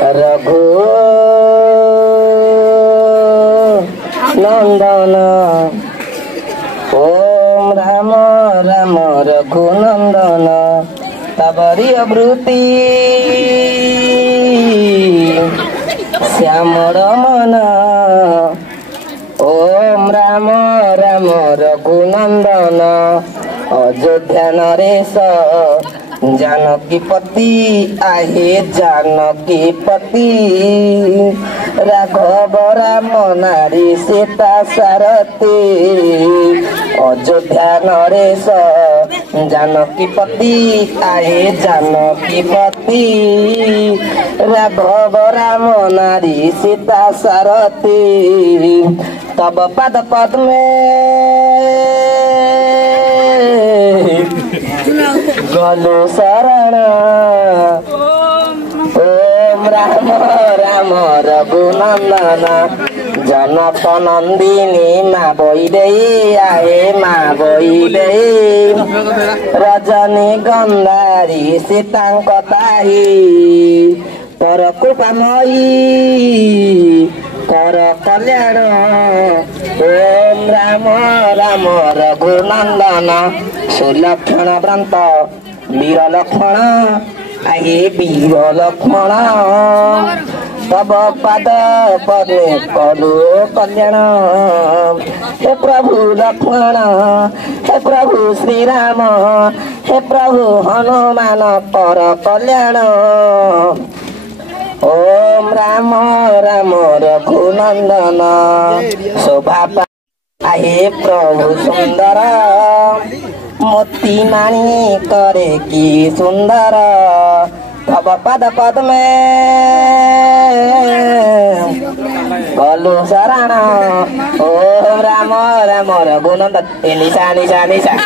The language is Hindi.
रघु नंदन ओम राम राम रघुनंदन तबरी अवृत्ति श्यामर मन ओम राम राम रघुनंदन अयोध्या नरेश जानकी पति आहे जानकी पति राघव राम नारी सीता सारथी अयोध्या नरेश जानकी पति आहे जानकी पति राघव राम नारी सीता सारथी तब पद पद्मे गलु शरण ओम राम राम रघुनंदन जनक नंदिनी माँ बोई आए माँ बोई रजनी गंधारी सीतांक ताई पर कृपामयी कर कल्याण ओम राम राम रघुनंदन सुलक्षण व्रत वीर लक्ष्मण आए वीर लक्ष्मण तब पद पदे कलु कल्याण हे प्रभु लक्ष्मण हे प्रभु श्री राम हे प्रभु हनुमान कर कल्याण ओम राम राम रघुनंदन शोभा आहे प्रभु सुंदर मोती माणी करे की सुंदर तब पद पद में गलु शरण ओम राम राम रघुनंदन निशा निशा निशा